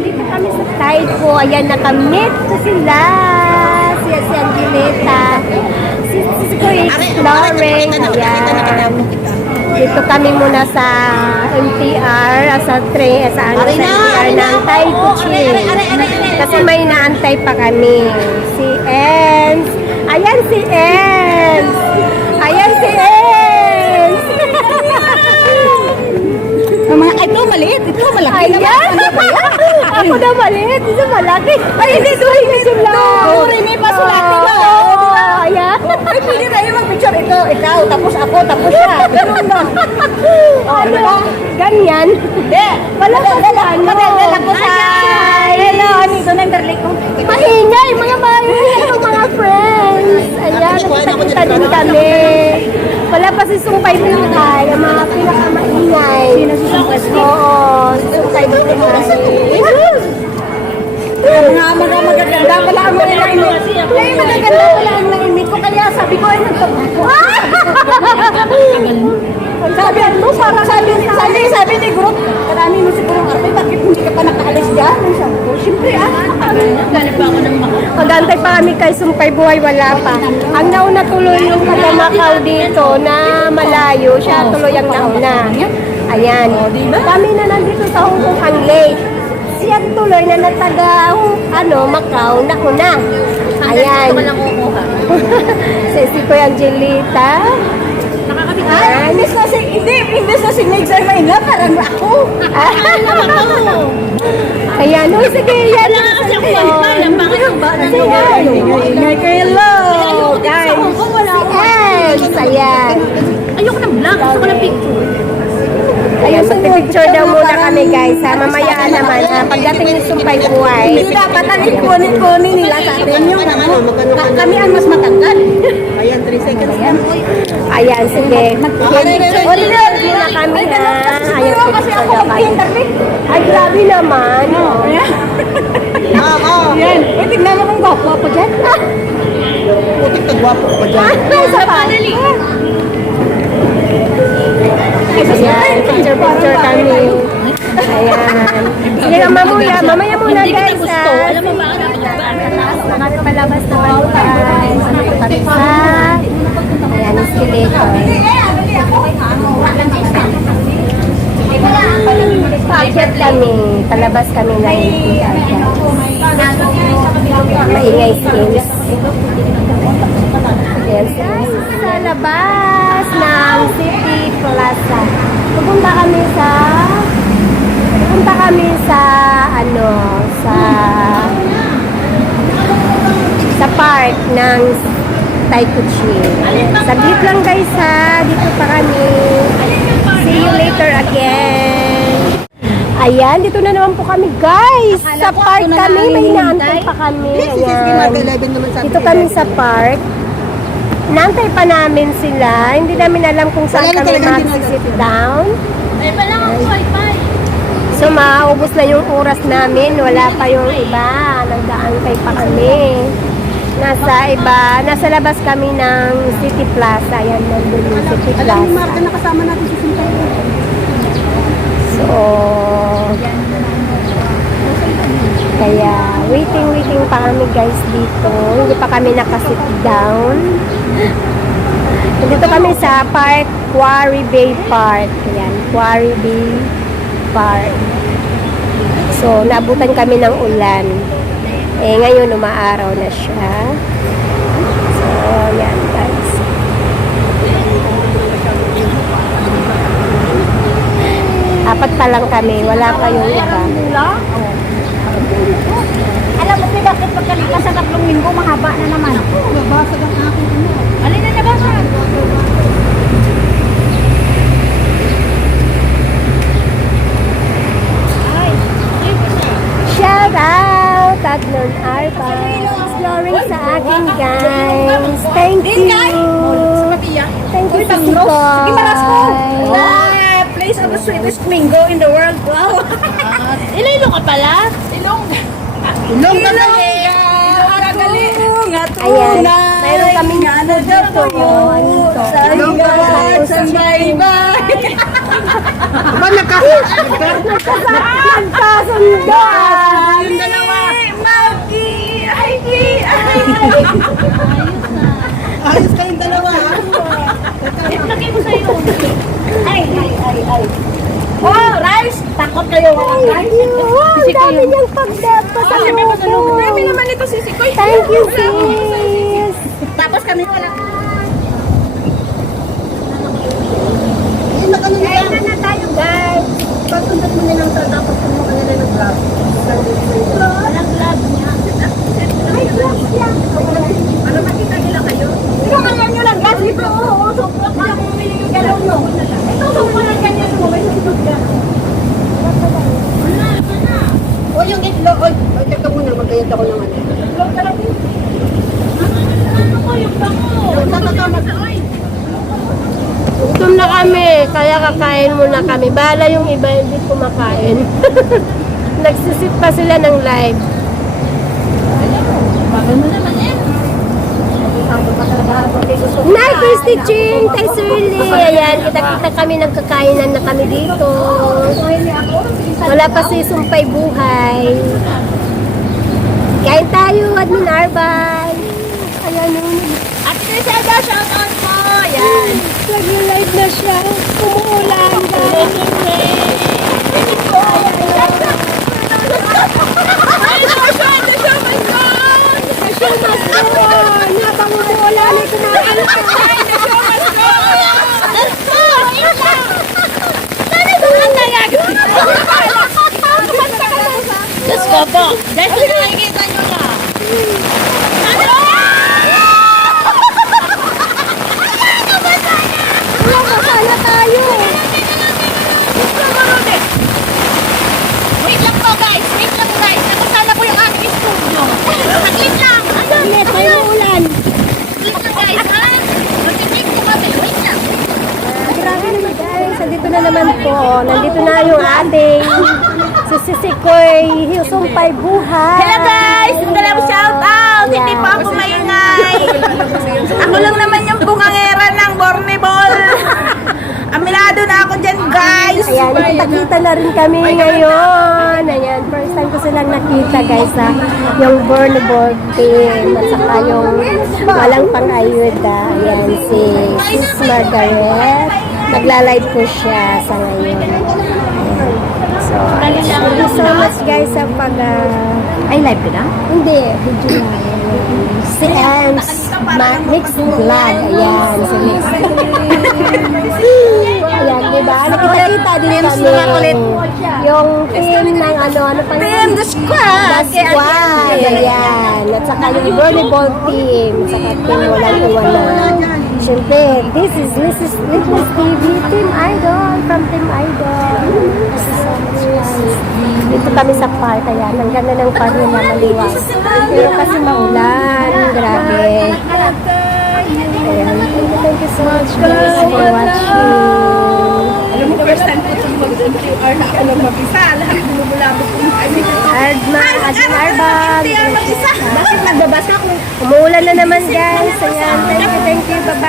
dito kami sa Taipo. Ayan, nakamit ko sila. Si Angelita. Si Kuya exploring. Ayan. Dito kami muna sa MTR, sa MTR ng Taipo Chi. Kasi may naantay pa kami. Si Ens. Ayan si Ens. Ayan si Ens. Ito maliit, ito malaki. Ayan. Ako na maliit, ito malaki. Ay, hindi, doon ito lang. Uri, may pasulati ba? Ayan. Ay, pwede tayo mag-picture ito. Ikaw, tapos ako, tapos siya. Ganun ba? Ano? Ganyan. Hindi. Wala pa saan mo. Madaldala ko sa... Hello, anito na yung garlic ko. Maingay, mga friends. Ayan, nakita din kami. Wala pa si Sumpay Buhay, ang mga pinakamaingay. Sino si Sumpay? Oo, si Sumpay Buhay. Mga magaganda pala ang mga naimik. Ay, magaganda pala ang naimik ko. Kaya sabi ko, ay nagtabuko. Sabi ni Group, karami mo siguro ang arte, bakit hindi ka pa nakaalis dyan? Sabi ko, siyempre Magantay pa kami kay Sumpay Buhay, wala pa. Ang nauna tuloy yung taga Macau dito na malayo, siya tuloy ang nauna. Ayan. Kami na nandito sa Hong Kong ang late. Siya tuloy na nataga Macau na una. Ayan. Si Kuya Angelita. Ay, imbes na si Meg sa Maynila, parang ako. Ayan. O, sige, yan. Ingay kayo lang. Guys. Yes. Ayan. Ayoko ng vlog, gusto ko ng picture. Ayun, magpipicture daw muna kami guys ha. Mamaya naman ha. Pagdating ng Sumpay Buhay. Hindi dapat ang ikunit-kunin nila sa atin yung kami ang mas matangkad. Ayan, 3 seconds lang. Ayan, sige. Picture muna kami ha. Ayan, Kasi picture ako daw kami. mag-interview. Ay, grabe naman. Yan. Eh, tignan mo kung gwapo ako dyan. Putik na gwapo ka dyan. Sa padali. Ayan, picture kami. Ayan. Sige nga, mamaya muna guys ha. Alam mo ba ano? Nakapalabas naman guys. Nandito kami sa ayan, escalator. Paakyat kami. Palabas kami na maingay skills. Ayan, sa labas ng City Plaza. Pupunta kami sa park ng Taipo Chi. Saglit lang guys ha. Dito pa kami. See you later again. Ayan, dito na naman po kami guys. Sa park kami. May inaantay pa kami. Ayan. Dito kami sa park. Naantay pa namin sila. Hindi namin alam kung saan kami mag-sit down. Ay, pa lang ang wifi. So, maubos na yung oras namin. Wala pa yung iba. Nagdaantay pa kami. Nasa labas kami ng City Plaza. Ayan, nandun yung City Plaza. Alam ni Marta na kasama natin si Sumpay. So, kaya waiting pa kami guys dito. Hindi pa kami nakasit down. Dito kami sa park, Quarry Bay Park. Ayan, Quarry Bay Park. So, naabutan kami ng ulan. Eh, ngayon umaaraw na siya. So, yan guys. Apat pa lang kami. Wala pa yung iba. Alam mo, bakit pagkalikas sa 3 linggo, mahaba na naman. Babasag ang aking ano. Alin na nabasag? Shout out! Tatlong Arpa. Exploring sa akin guys. Thank you. Thank you sa Sige, maras ko. support. Place of the sweetest mango in the world. Wow. Ilaylo ka pala? Ilong gagali. Ayan. Mayroon kaming food dito. Sa baybay. Ba, Nagkasundo! yung dalawa. Ayos kayong dalawa, ha? Lagay mo sa'yo. Ay. Oh, rice! Takot kayo walang rice. Wow, ang dami niyang pagpasalubong. Dami naman ito si Sikoy. Thank you, sis. Tapos kami wala. Yung nakalang Kain na tayo, guys. pagsundat mo nilang sa dapat kung mo kanila ng grab. Walang glove niya. Ay, glove siya. Ano makita nila kayo? Pero ngayon nyo lang, guys. Dito, oo. Suprot na kung bumili yung galaw nyo. Ito, sumunod ganyan. Sumabay sa sunod ka. O yung itlog. Oy, teka muna, magkayat ako ng ano. Itlog ka lang. Ano ko yung bango? Tatatamat. Gutom na kami, kaya kakain muna kami. Bala yung iba hindi kumakain. Nagsisit pa sila ng live. Bakal mo naman eh. Nay, Christy Ching! Tay Shirley! Ayan, kita-kita kami, nagkakainan na kami dito. Wala pa si Sumpay Buhay. Kain tayo, Admin Arbay. Ayan, At Griselda, shout out po. Yan. nag-live na siya. Umuulan. Habang umuulan, ay kumain ka. Diyos ko po. Dahil sa nakikita nyo lang. Wala, masaya tayo. Wait lang po guys. Wait lang guys. Nakasala ko yung aming studio. Saglit lang. Saglit, may uulan. Saglit lang guys. Mag-take ko kami. Wait lang. Grabe naman guys, nandito na naman po. Nandito na yung ating si Sikoy Sumpay Buhay. Hello guys! Ang shout out! Hindi pa ako maingay! Ako lang naman yung bungangera ng Bornebol! Aminado na ako dyan guys! Ayan, nakita-kita na rin kami ngayon. Ayan, first time ko silang nakita guys sa yung Borneball team at saka yung walang pang-ayuda. Ayan, si Sis Margaret. Nagla-live po siya sa ngayon. Ayan. So, thank you so much guys sa pag... Ay, live ka na? Hindi, video lang. Si Ems, Mixed Vlog. Ayan, si Mixed. Ayan, diba? Nakita-kita din kami. Yung team ng ano pang team? The Squad! The Squad. Ayan. At saka yung volleyball team. Saka team walang iwanan. Siyempre, this is Litmus TV, Team Idol, from Team Idol. So much guys. Dito kami sa park, kaya ang ganda ng park nila maliwas. Pero kasi maulan, grabe. Ayan, thank you so much guys for watching. Alam mo, first time ko itong mag-QR na ako lang mag-isa. Lahat bumulabot ko kami. Admin Arbag. Bakit nagbabasa ako? Umuulan na naman guys. Ayan, thank you, bye-bye.